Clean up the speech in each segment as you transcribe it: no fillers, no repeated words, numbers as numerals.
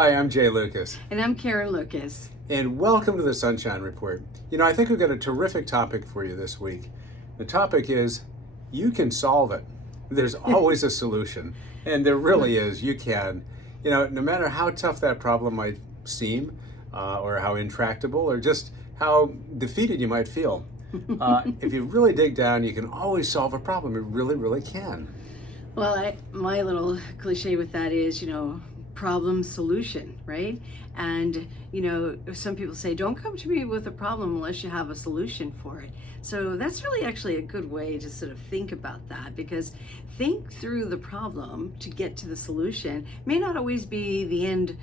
Hi, I'm Jay Lucas, And I'm Karen Lucas. and welcome to the Sunshine Report. I think we've got a terrific topic for you this week. The topic is, you can solve it. There's always a solution, and there really is. You can. No matter how tough that problem might seem, or how intractable, or just how defeated you might feel, if you really dig down, you can always solve a problem. You really, really can. Well, my little cliche with that is, problem solution, right? And, some people say, don't come to me with a problem unless you have a solution for it. So that's really actually a good way to sort of think about that, because think through the problem to get to the solution may not always be the end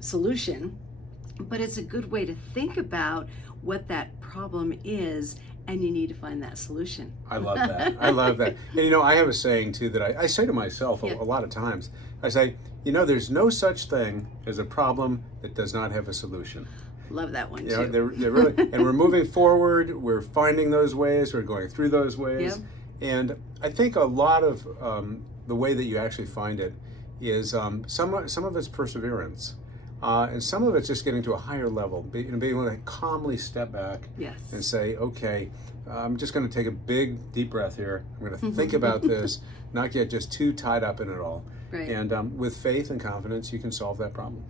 solution, but it's a good way to think about what that problem is, and you need to find that solution. I love that. I love that. And I have a saying too that I say to myself Yeah. a lot of times. I say, there's no such thing as a problem that does not have a solution. Love that one They're too. really, and we're moving forward. We're finding those ways. We're going through those ways. Yep. And I think a lot of the way that you actually find it is some of it's perseverance. And some of it's just getting to a higher level, being able to calmly step back Yes. and say, okay, I'm just going to take a big, deep breath here. I'm going to think about this, not get just too tied up in it all. Right. And with faith and confidence, you can solve that problem.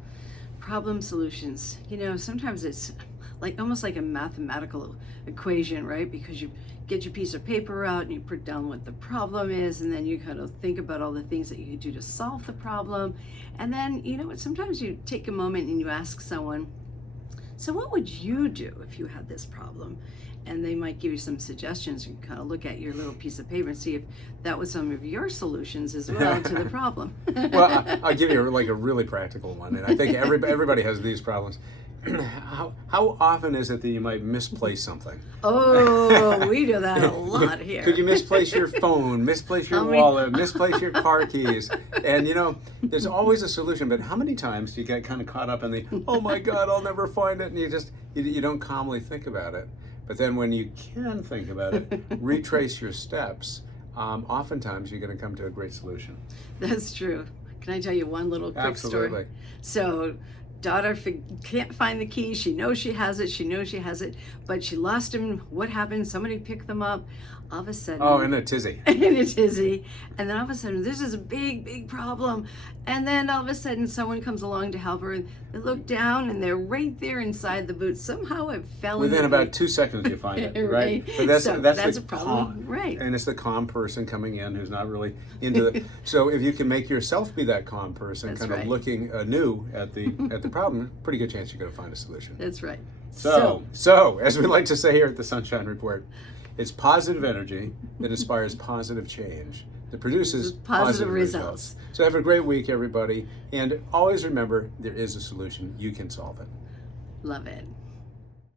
Problem solutions. Sometimes it's almost like a mathematical equation, right? Because you get your piece of paper out and you put down what the problem is, and then you kind of think about all the things that you could do to solve the problem. And then, sometimes you take a moment and you ask someone, so what would you do if you had this problem? And they might give you some suggestions. You can kind of look at your little piece of paper and see if that was some of your solutions as well to the problem. Well, I'll give you a really practical one, and I think everybody has these problems. How often is it that you might misplace something? Oh, we do that a lot here. Could you misplace your phone, misplace your wallet, misplace your car keys? And there's always a solution, but how many times do you get kind of caught up in the, oh my God, I'll never find it, and you don't calmly think about it. But then when you can think about it, retrace your steps, oftentimes you're going to come to a great solution. That's true. Can I tell you one little quick Absolutely. story? So, daughter can't find the keys. She knows she has it, but she lost them. What happened? Somebody picked them up. All of a sudden. Oh, in a tizzy. In a tizzy. And then all of a sudden, this is a big, big problem. And then all of a sudden, someone comes along to help her. And they look down, and they're right there inside the boot. Somehow it fell in Within the about boot. 2 seconds, you find it, right? Right. But that's That's the a problem, calm, right. And it's the calm person coming in who's not really into the. So if you can make yourself be that calm person, That's kind of right. looking anew at the problem, pretty good chance you're going to find a solution. That's right. So as we like to say here at the Sunshine Report, it's positive energy that inspires positive change, that produces Positive results. So have a great week, everybody, and always remember, there is a solution. You can solve it. Love it.